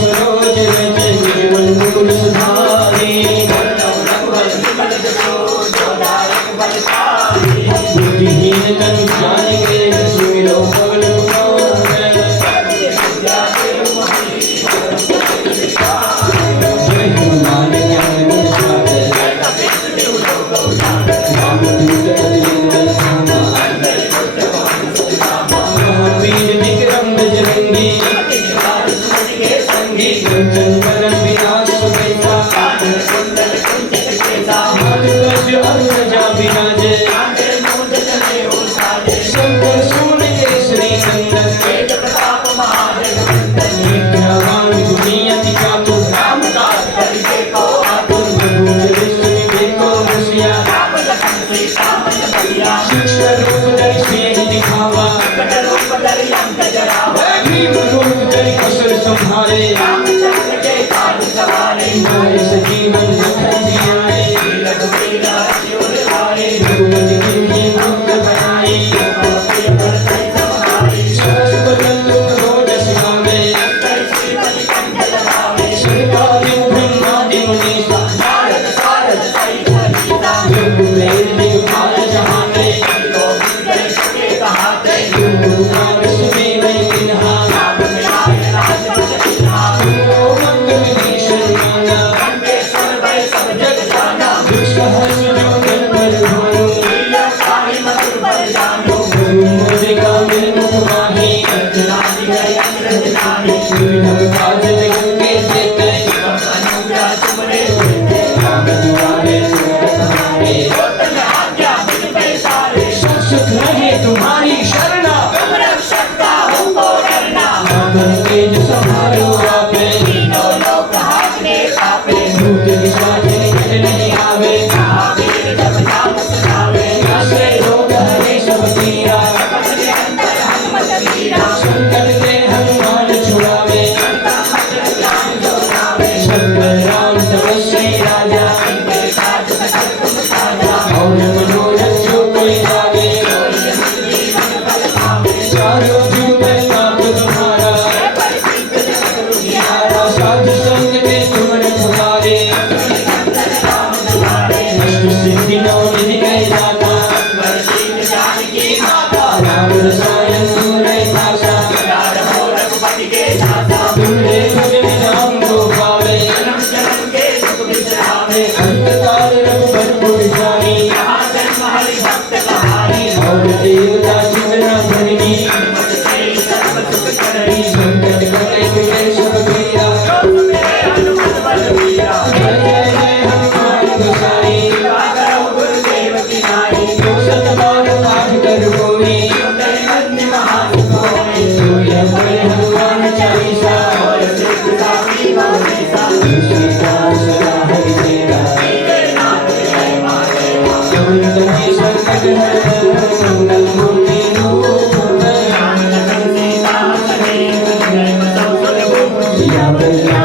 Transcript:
सरोज रज जीवन मूल सुधारी बुद्धिहीन तन जानेंगे सुमिरो पवन कुमार जय हनुमान ज्ञान गुण सागर रामदूत अतुलित धामा महावीर विक्रम बजरंगी कंचन बरन विराज सुबेसा हाथ कज अरुणजा विराजे शंकर सून केसरी नंदन विद्यावान गुणी अति चातुर शिक्षा रूप धरि सियहि दिखावा भीम रूप धरि असुर संहारे नाय सजीवन लखन जियाए रघुपति कीन्ही मूरत बनाई सहस बदन तुम रोजस गावे संकादिक ब्रह्मादि मुनीसा रघुवीर दिगपाल जहाते तुम पारस में नहीं तिन्हा तुमको मंगल भीषण माना दुख सहस जो जन पर भानु मुद्रिका मिल मुख माही दुर्लभ काज जगत के जेते राम दुआरे सब सुख रहे तुम्हारी शरणा माधव तेज संभालो आपे भूत पिशाच निकट नहीं आवे नासे रोग हरे सब पीरा संकट ते हनुमान छुड़ावे शंकर राम तपस्वी राजा और मनोरथ जो कोई जागे चारों जुग में नाम तुम्हारा साधु संग के तुमन पुकारे नष्ट सिद्धि नौ निधि कह दाता राम रसायन तुमरे भाषा तुमरे भजन नाम को पावे अंतकाल रघुबर पुर जानी और देवता चितना धरनी संकट कटे तुझे सब पीरा जय जय जय हनुमान गोसाई जो सत बार पाठ कर कोई सोया पढ़े हनुमान चालीसा तुलसीदास सदा हरि तेरा पवन तनय संकट हर मंगल मूर्ति रूप सिया